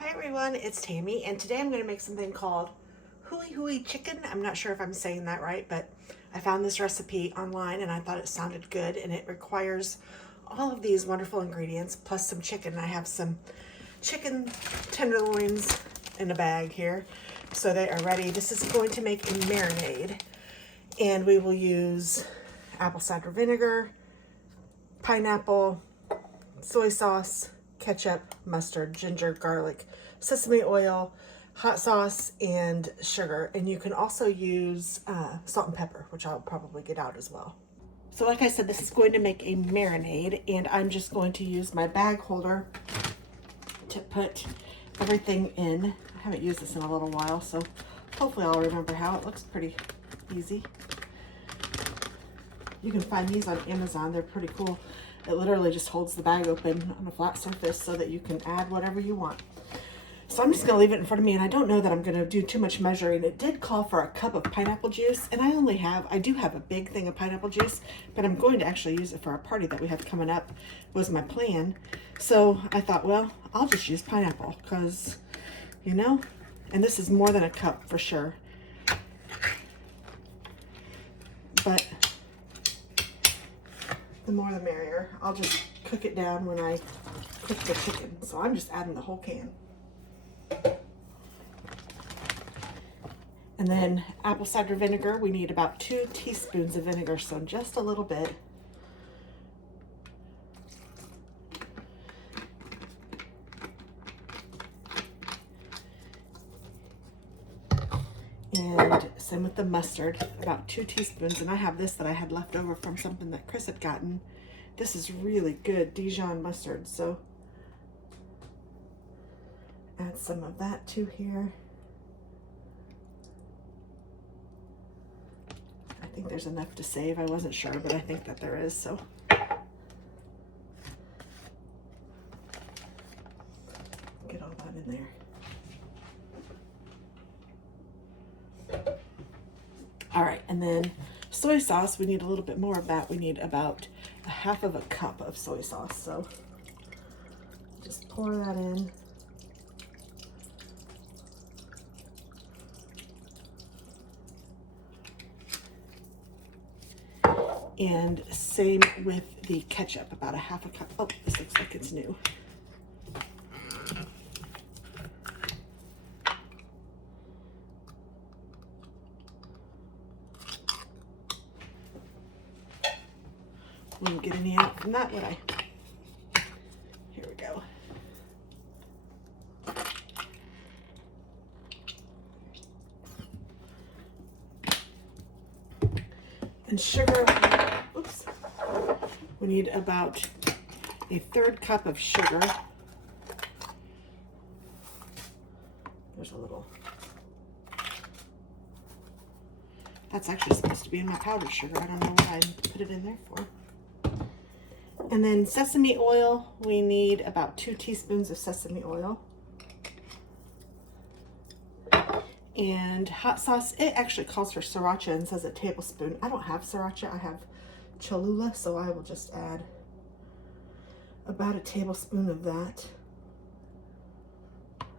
Hi everyone, it's Tammy, and today I'm going to make something called Huli Huli chicken. I'm not sure if I'm saying that right, but I found this recipe online and I thought it sounded good, and it requires all of these wonderful ingredients plus some chicken. I have some chicken tenderloins in a bag here, so they are ready. This is going to make a marinade, and we will use apple cider vinegar, pineapple, soy sauce, ketchup, mustard, ginger, garlic, sesame oil, hot sauce, and sugar. And you can also use salt and pepper, which I'll probably get out as well. So like I said, this is going to make a marinade, and I'm just going to use my bag holder to put everything in. I haven't used this in a little while, so hopefully I'll remember how. It looks pretty easy. You can find these on Amazon. They're pretty cool. It literally just holds the bag open on a flat surface so that you can add whatever you want. So I'm just going to leave it in front of me, and I don't know that I'm going to do too much measuring. It did call for a cup of pineapple juice, and I do have a big thing of pineapple juice, but I'm going to actually use it for our party that we have coming up, was my plan. So I thought, well, I'll just use pineapple because, you know, and this is more than a cup for sure. But the more the merrier. I'll just cook it down when I cook the chicken. So I'm just adding the whole can. And then apple cider vinegar, we need about 2 teaspoons of vinegar, so just a little bit. And same with the mustard, about 2 teaspoons. And I have this that I had left over from something that Chris had gotten. This is really good Dijon mustard, so add some of that to here. I think there's enough to save. I wasn't sure, but I think that there is, so. Get all that in there. All right, and then soy sauce, we need a little bit more of that. We need about a half of a cup of soy sauce. So just pour that in. And same with the ketchup, about a half a cup. Oh, this looks like it's new. Wouldn't get any out from that, would I? Here we go. And sugar, oops. We need about a 1/3 cup of sugar. There's a little. That's actually supposed to be in my powdered sugar. I don't know what I put it in there for. And then sesame oil, we need about 2 teaspoons of sesame oil. And hot sauce, it actually calls for Sriracha and says a tablespoon. I don't have Sriracha, I have Cholula, so I will just add about a tablespoon of that.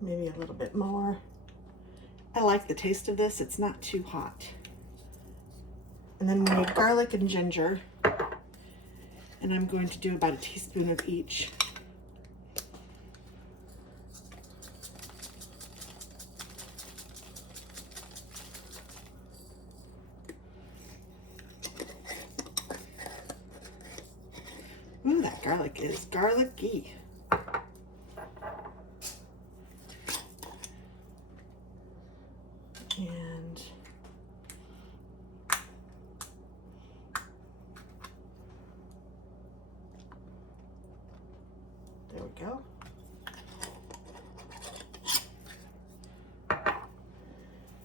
Maybe a little bit more. I like the taste of this, it's not too hot. And then we need garlic and ginger. And I'm going to do about a teaspoon of each. Ooh, that garlic is garlicky. And there we go.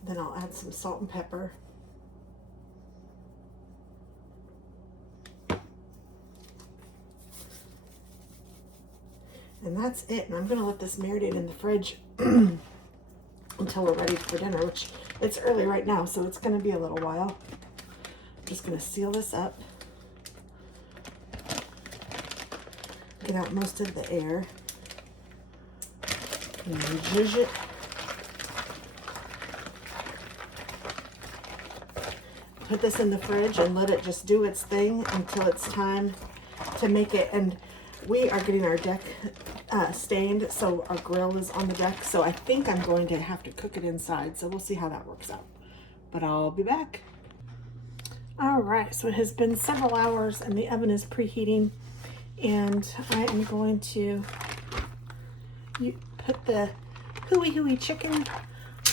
Then I'll add some salt and pepper. And that's it. And I'm going to let this marinate in the fridge until we're ready for dinner, which it's early right now, so it's going to be a little while. I'm just going to seal this up. Get out most of the air. And zhuzh it. Put this in the fridge and let it just do its thing until it's time to make it. And we are getting our deck stained, so our grill is on the deck. So I think I'm going to have to cook it inside. So we'll see how that works out. But I'll be back. All right, so it has been several hours and the oven is preheating. And I am going to put the Huli Huli chicken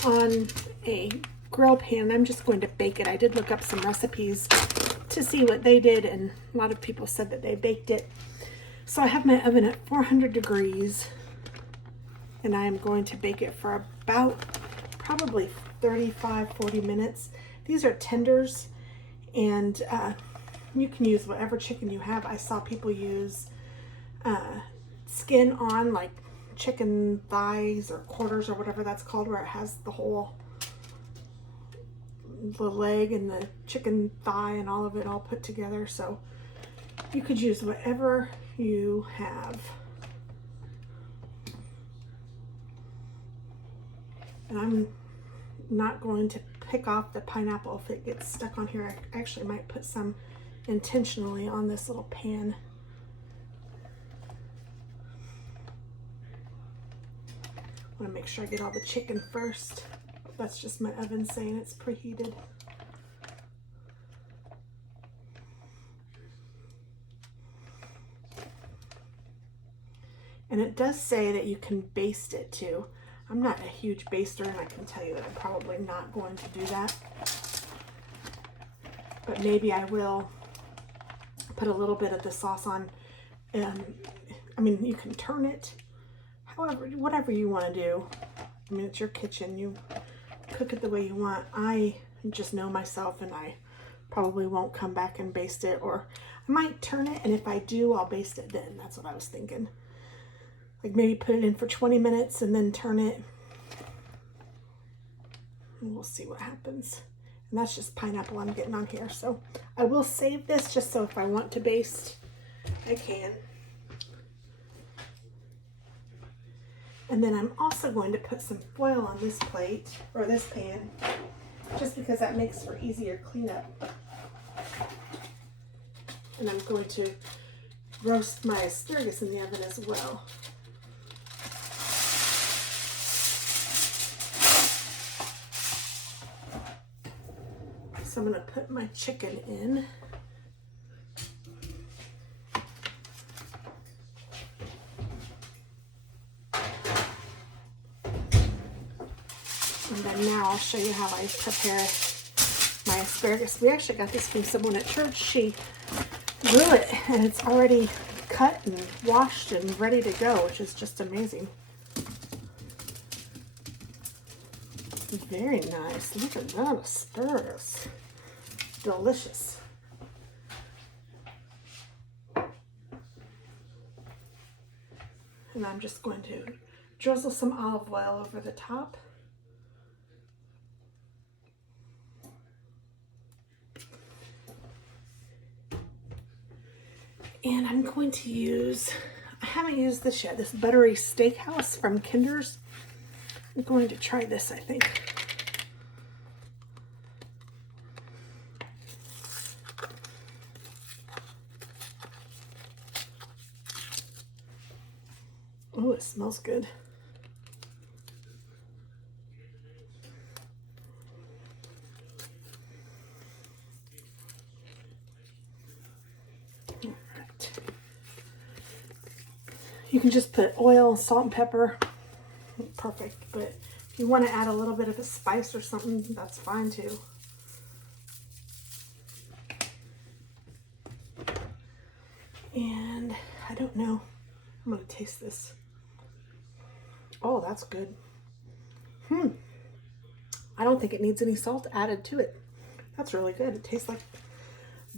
on a grill pan. I'm just going to bake it. I did look up some recipes to see what they did, and a lot of people said that they baked it. So I have my oven at 400 degrees, and I am going to bake it for about probably 35-40 minutes. These are tenders, and you can use whatever chicken you have. I saw people use skin on, like chicken thighs or quarters or whatever that's called, where it has the leg and the chicken thigh and all of it all put together. So you could use whatever you have. And I'm not going to pick off the pineapple if it gets stuck on here. I actually might put some intentionally on this little pan. I want to make sure I get all the chicken first. That's just my oven saying it's preheated. And it does say that you can baste it too. I'm not a huge baster, and I can tell you that I'm probably not going to do that. But maybe I will put a little bit of the sauce on. I mean, you can turn it however, whatever you want to do. I mean, it's your kitchen. You cook it the way you want. I just know myself, and I probably won't come back and baste it, or I might turn it, and if I do, I'll baste it then. That's what I was thinking. Like maybe put it in for 20 minutes and then turn it. And we'll see what happens. And that's just pineapple I'm getting on here. So I will save this just so if I want to baste, I can. And then I'm also going to put some foil on this plate, or this pan, just because that makes for easier cleanup. And I'm going to roast my asparagus in the oven as well. So I'm going to put my chicken in. And then now I'll show you how I prepare my asparagus. We actually got this from someone at church. She grew it, and it's already cut and washed and ready to go, which is just amazing. Very nice. Look at that asparagus. Delicious. And I'm just going to drizzle some olive oil over the top. And I'm going to use, I haven't used this yet, this buttery steakhouse from Kinder's. I'm going to try this, I think. Oh, it smells good. All right. You can just put oil, salt, and pepper. Perfect. But if you want to add a little bit of a spice or something, that's fine too. And I don't know. I'm going to taste this. Oh, that's good. I don't think it needs any salt added to it. That's really good. It tastes like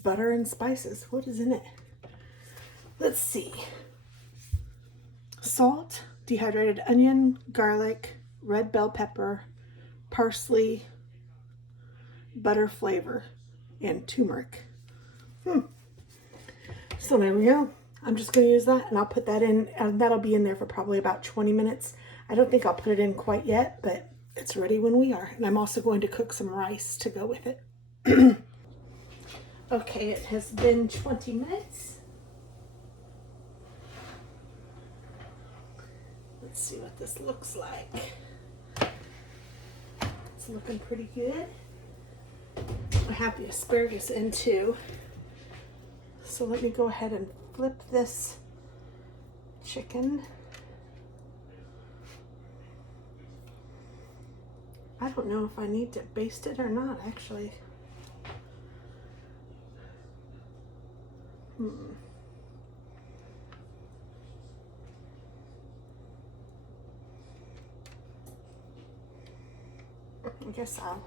butter and spices. What is in it? Let's see. Salt, dehydrated onion, garlic, red bell pepper, parsley, butter flavor, and turmeric. So there we go. I'm just going to use that, and I'll put that in, and that'll be in there for probably about 20 minutes. I don't think I'll put it in quite yet, but it's ready when we are. And I'm also going to cook some rice to go with it. Okay, it has been 20 minutes. Let's see what this looks like. It's looking pretty good. I have the asparagus in too. So let me go ahead and flip this chicken. I don't know if I need to baste it or not, actually. I guess I'll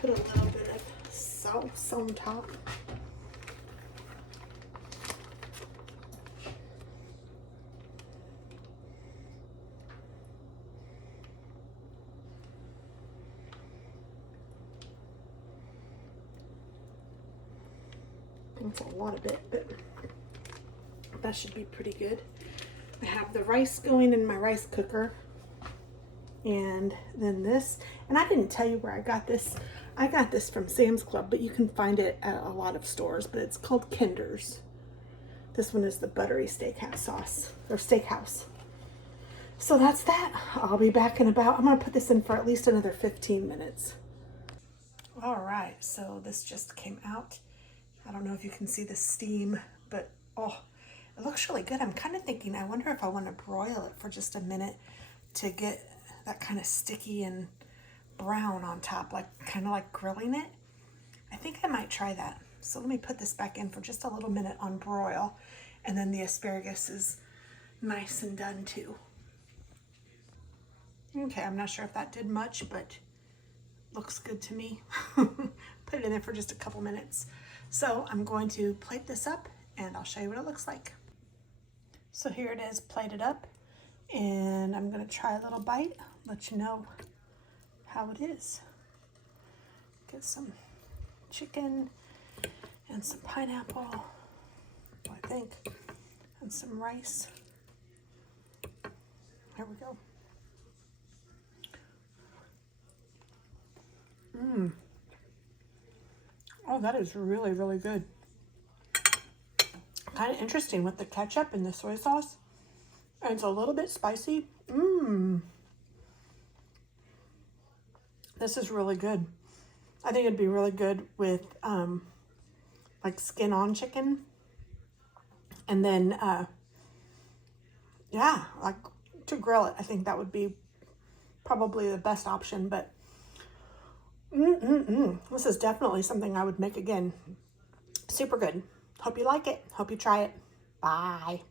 put a little bit of sauce on top. That's a lot of it, but that should be pretty good. I have the rice going in my rice cooker. And then this, and I didn't tell you where I got this. I got this from Sam's Club, but you can find it at a lot of stores, but it's called Kinder's. This one is the buttery steakhouse sauce, or steakhouse. So that's that. I'll be back in about, I'm gonna put this in for at least another 15 minutes. All right, so this just came out. I don't know if you can see the steam, but oh, it looks really good. I'm kind of thinking, I wonder if I want to broil it for just a minute to get that kind of sticky and brown on top, like kind of like grilling it. I think I might try that. So let me put this back in for just a little minute on broil, and then the asparagus is nice and done too. Okay, I'm not sure if that did much, but looks good to me. Put it in there for just a couple minutes. So I'm going to plate this up and I'll show you what it looks like. So here it is plated up, and I'm gonna try a little bite, let you know how it is. Get some chicken and some pineapple, I think, and some rice. Here we go. Oh, that is really, really good. Kind of interesting with the ketchup and the soy sauce. And it's a little bit spicy. This is really good. I think it'd be really good with like skin on chicken. And then, yeah, like to grill it. I think that would be probably the best option, but this is definitely something I would make again. Super good. Hope you like it. Hope you try it. Bye.